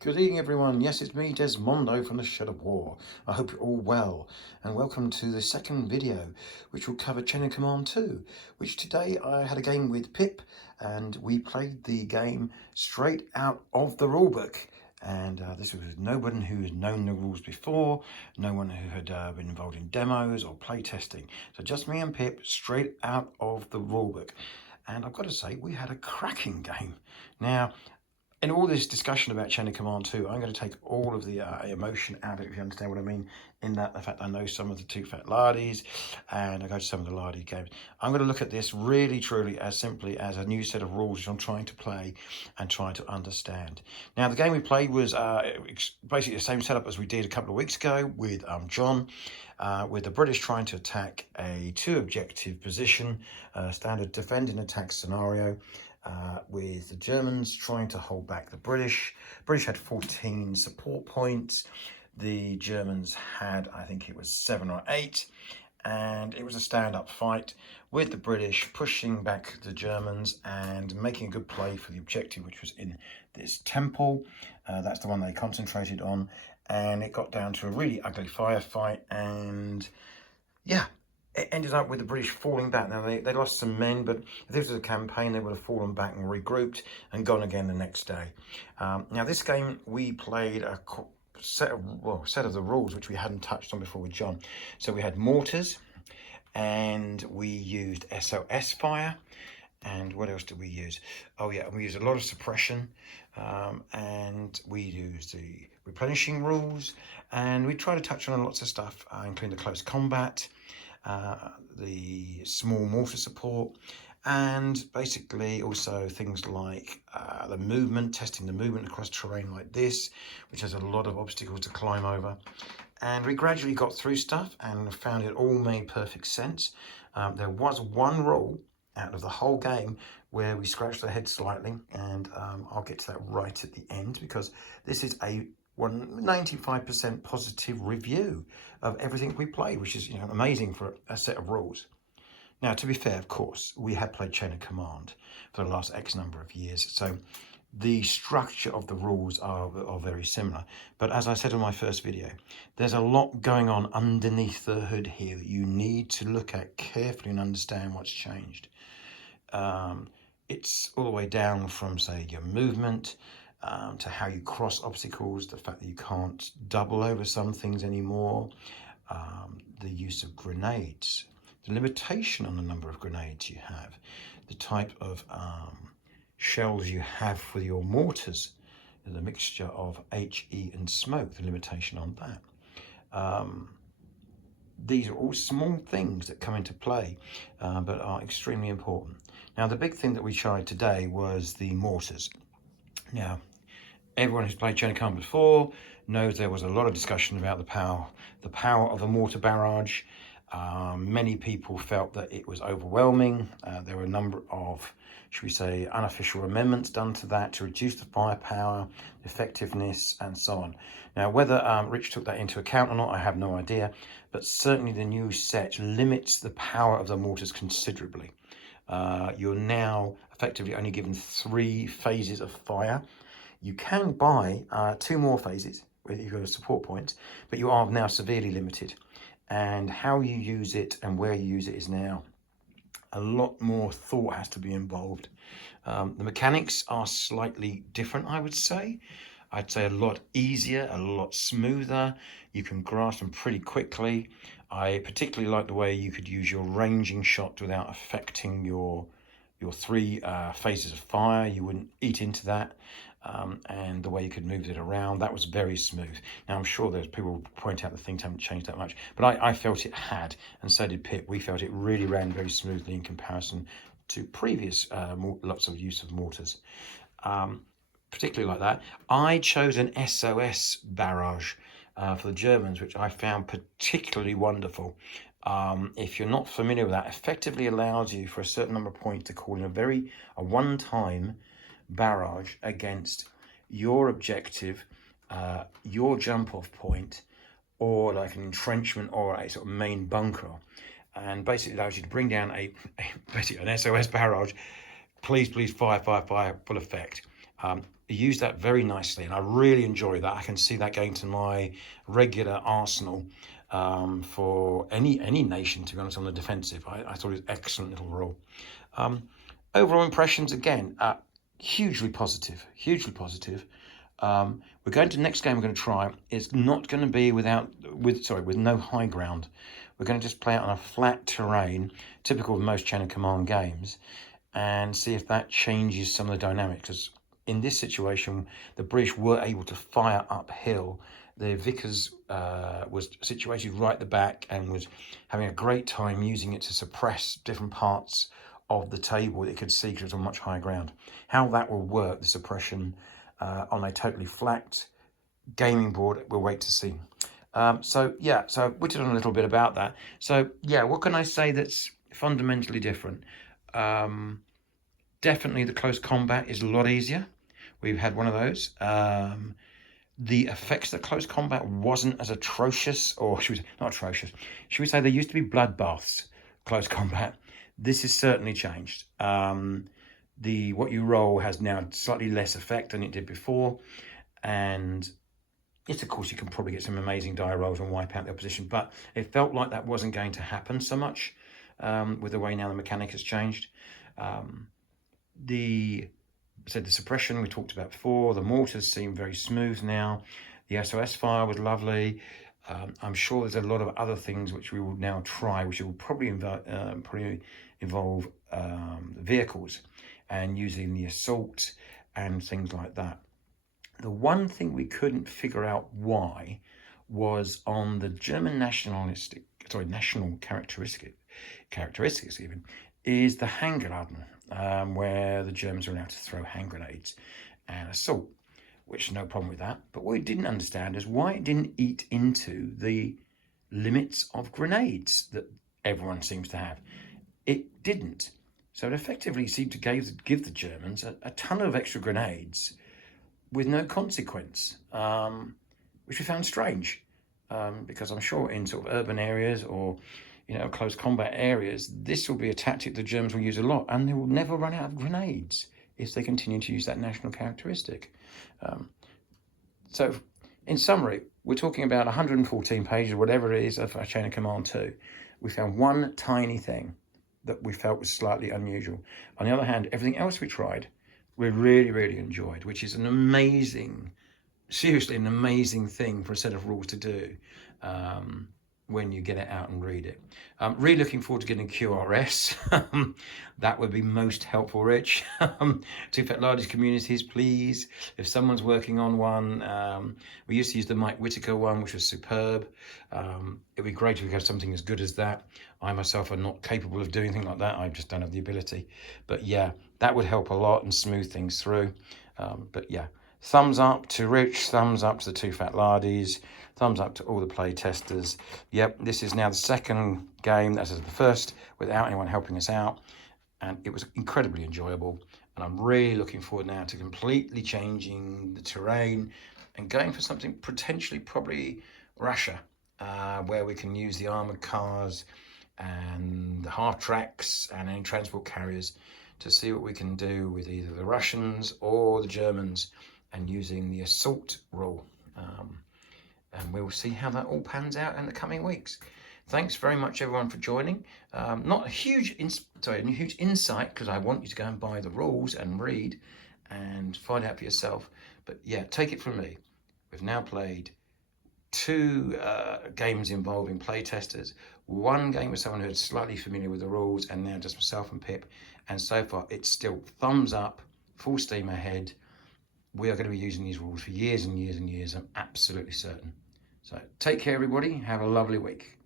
Good evening, everyone. Yes, it's me, Desmondo from the Shed of War. I hope you're all well, and welcome to the second video, which will cover Chain of Command 2, which today I had a game with Pip, and we played the game straight out of the rulebook. And this was with no one who had known the rules before, no one who had been involved in demos or play testing. So just me and Pip, straight out of the rulebook. And I've got to say, we had a cracking game. Now, in all this discussion about Chain of Command 2, I'm going to take all of the emotion out of it, if you understand what I mean. In that, the fact I know some of the Too Fat Lardies, and I go to some of the Lardy games. I'm going to look at this really, truly, as simply as a new set of rules which I'm trying to play and trying to understand. Now, the game we played was basically the same setup as we did a couple of weeks ago with John, with the British trying to attack a two-objective position, standard defend and attack scenario. With the Germans trying to hold back the British. British had 14 support points. The Germans had, I think it was 7 or 8. And it was a stand-up fight with the British pushing back the Germans and making a good play for the objective, which was in this temple. That's the one they concentrated on. And it got down to a really ugly firefight. And yeah, it ended up with the British falling back. Now, they lost some men, but if this was a campaign, they would have fallen back and regrouped and gone again the next day. Now, this game, we played a set of the rules, which we hadn't touched on before with John. So we had mortars, and we used SOS fire. And what else did we use? Oh yeah, we used a lot of suppression, and we used the replenishing rules, and we tried to touch on lots of stuff, including the close combat, the small mortar support, and basically also things like the movement, testing the movement across terrain like this, which has a lot of obstacles to climb over. And we gradually got through stuff and found it all made perfect sense. There was one rule out of the whole game where we scratched our head slightly, and I'll get to that right at the end, because this is a 95% positive review of everything we played, which is amazing for a set of rules. Now, to be fair, of course, we have played Chain of Command for the last X number of years, so the structure of the rules are very similar. But as I said in my first video, there's a lot going on underneath the hood here that you need to look at carefully and understand what's changed. It's all the way down from, say, your movement, to how you cross obstacles, the fact that you can't double over some things anymore, the use of grenades, the limitation on the number of grenades you have, the type of shells you have for your mortars, the mixture of HE and smoke, the limitation on that. These are all small things that come into play, but are extremely important. Now, the big thing that we tried today was the mortars. Now, everyone who's played Chain of Command before knows there was a lot of discussion about the power of a mortar barrage. Many people felt that it was overwhelming. There were a number of, should we say, unofficial amendments done to that to reduce the firepower, effectiveness, and so on. Now, whether Rich took that into account or not, I have no idea, but certainly the new set limits the power of the mortars considerably. You're now effectively only given 3 phases of fire. You can buy 2 more phases with your support points, but you are now severely limited. And how you use it and where you use it is now a lot more thought has to be involved. The mechanics are slightly different, I would say. I'd say a lot easier, a lot smoother. You can grasp them pretty quickly. I particularly like the way you could use your ranging shot without affecting your 3 phases of fire. You wouldn't eat into that. And the way you could move it around, that was very smooth. Now, I'm sure there's people who point out that things haven't changed that much, but I felt it had, and so did Pip. We felt it really ran very smoothly in comparison to previous lots of use of mortars. Particularly like that. I chose an SOS barrage for the Germans, which I found particularly wonderful. If you're not familiar with that, effectively allows you for a certain number of points to call in a one-time barrage against your objective, your jump-off point, or like an entrenchment or a sort of main bunker, and basically allows you to bring down basically an SOS barrage. Please fire, full effect. Used that very nicely, and I really enjoy that. I can see that going to my regular arsenal for any nation, to be honest, on the defensive. I thought it was an excellent little rule. Overall impressions, again, hugely positive, hugely positive. We're going to next game we're going to try. It's not going to be with no high ground. We're going to just play it on a flat terrain, typical of most Chain of Command games, and see if that changes some of the dynamics. Because in this situation, the British were able to fire uphill. The Vickers was situated right at the back and was having a great time using it to suppress different parts of the table that it could see because it was on much higher ground. How that will work, the suppression on a totally flat gaming board, we'll wait to see. So we did on a little bit about that. So yeah, what can I say that's fundamentally different? Definitely the close combat is a lot easier. We've had one of those. The effects of close combat wasn't as atrocious, or should we say, not atrocious, should we say there used to be bloodbaths, close combat. This has certainly changed. What you roll has now slightly less effect than it did before, and yes, of course, you can probably get some amazing die rolls and wipe out the opposition, but it felt like that wasn't going to happen so much with the way now the mechanic has changed. The suppression we talked about before. The mortars seem very smooth now. The SOS fire was lovely. I'm sure there's a lot of other things which we will now try, which will probably involve vehicles and using the assault and things like that. The one thing we couldn't figure out why was on the German national characteristics even, is the hand grenade, where the Germans are allowed to throw hand grenades and assault, which no problem with that. But what we didn't understand is why it didn't eat into the limits of grenades that everyone seems to have. It didn't. So it effectively seemed to give the Germans a ton of extra grenades with no consequence, which we found strange, because I'm sure in sort of urban areas or close combat areas, this will be a tactic the Germans will use a lot, and they will never run out of grenades if they continue to use that national characteristic. So in summary, we're talking about 114 pages, whatever it is, of our Chain of Command 2. We found one tiny thing that we felt was slightly unusual. On the other hand, everything else we tried, we really, really enjoyed, which is seriously an amazing thing for a set of rules to do when you get it out and read it. Really looking forward to getting QRS. That would be most helpful, Rich. Two-Fat Largest communities, please. If someone's working on one, we used to use the Mike Whitaker one, which was superb. It'd be great if we had something as good as that. I myself are not capable of doing things like that. I just don't have the ability. But yeah, that would help a lot and smooth things through. But yeah, thumbs up to Rich, thumbs up to the Two-Fat Lardies, thumbs up to all the play testers. Yep, this is now the second game. That is the first without anyone helping us out. And it was incredibly enjoyable. And I'm really looking forward now to completely changing the terrain and going for something potentially probably Russia, where we can use the armoured cars and the half tracks and any transport carriers to see what we can do with either the Russians or the Germans and using the assault rule. And we'll see how that all pans out in the coming weeks. Thanks very much, everyone, for joining. Not a huge insight, because I want you to go and buy the rules and read and find out for yourself. But yeah, take it from me. We've now played 2 games involving play testers, 1 game with someone who's slightly familiar with the rules, and now just myself and Pip. And so far, it's still thumbs up, full steam ahead. We are going to be using these rules for years and years and years, I'm absolutely certain. So take care, everybody. Have a lovely week.